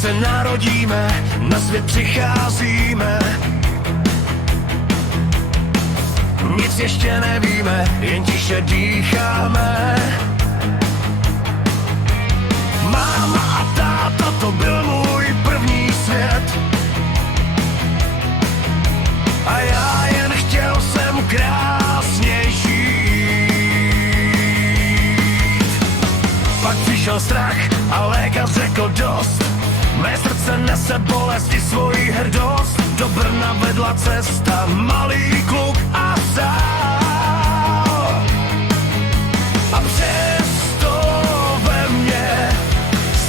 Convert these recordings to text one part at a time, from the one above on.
se narodíme, na svět přicházíme. Nic ještě nevíme, jen tiše dýcháme. Máma a táta, to byl můj první svět. A já jen chtěl jsem krásně žít. Pak přišel strach a lékař řekl dost. Mé srdce nese bolest i svoji hrdost. Do Brna vedla cesta, malý kluk a sál. A přesto ve mně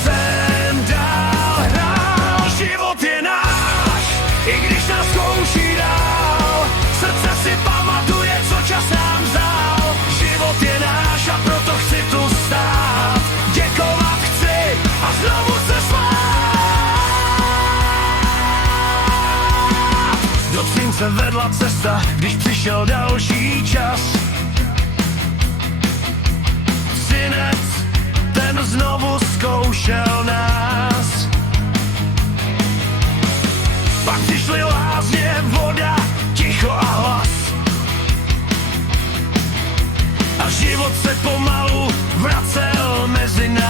jsem dál hrál. Život je náš, i když nás zkouší dál. Srdce si pamatuje, co čas nám vzal. Život je náš a proto chci tu stát. Děkovat chci a znovu se smát. Do Třince vedla cesta, když přišel další čas. Třinec, ten znovu zkoušel nás. Pak přišly lázně, voda, ticho a hlas. A život se pomalu vracel mezi nás.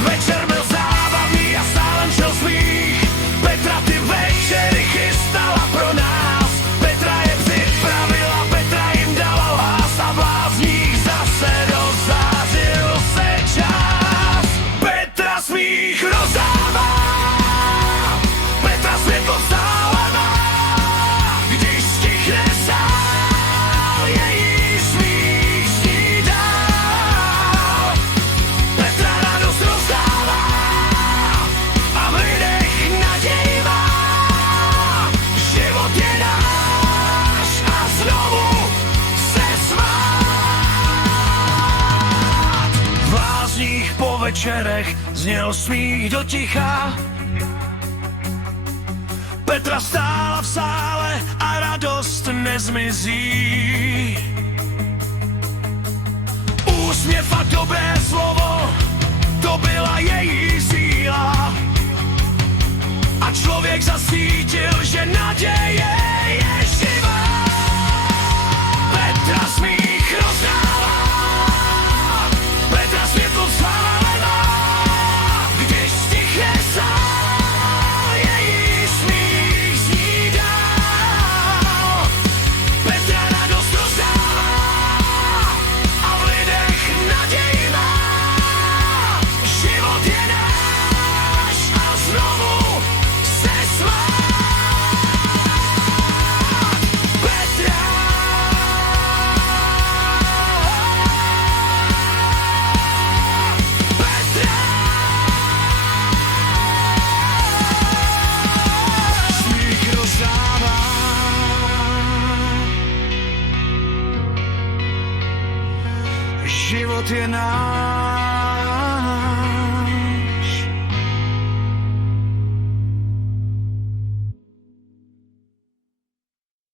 Večer byl zábavný a stále šel smích. Petra ty večery chystala pro nás. Petra je připravila, Petra jim dala hlas. A v lázních zase rozzářil se čas. Petra smích rozdává, Petra světlo stále má. Když stichne sál, její smích zní dál. Petra radost rozdává a v lidech naději má. Život je náš a znovu se smát. V lázních po večerech zněl smích do ticha. Petra stála v sále a radost nezmizí. Úsměv a dobré slovo, to byla její síla. A člověk zasítil, že naděje je živá. Petra smích rozdává, Petra světlo stále má. Když stichne sál, její smích zní dál. Petra radost rozdává a v lidech naději má. Život je náš a znovu se smát. Petra, Petra smích rozdává. Život je náš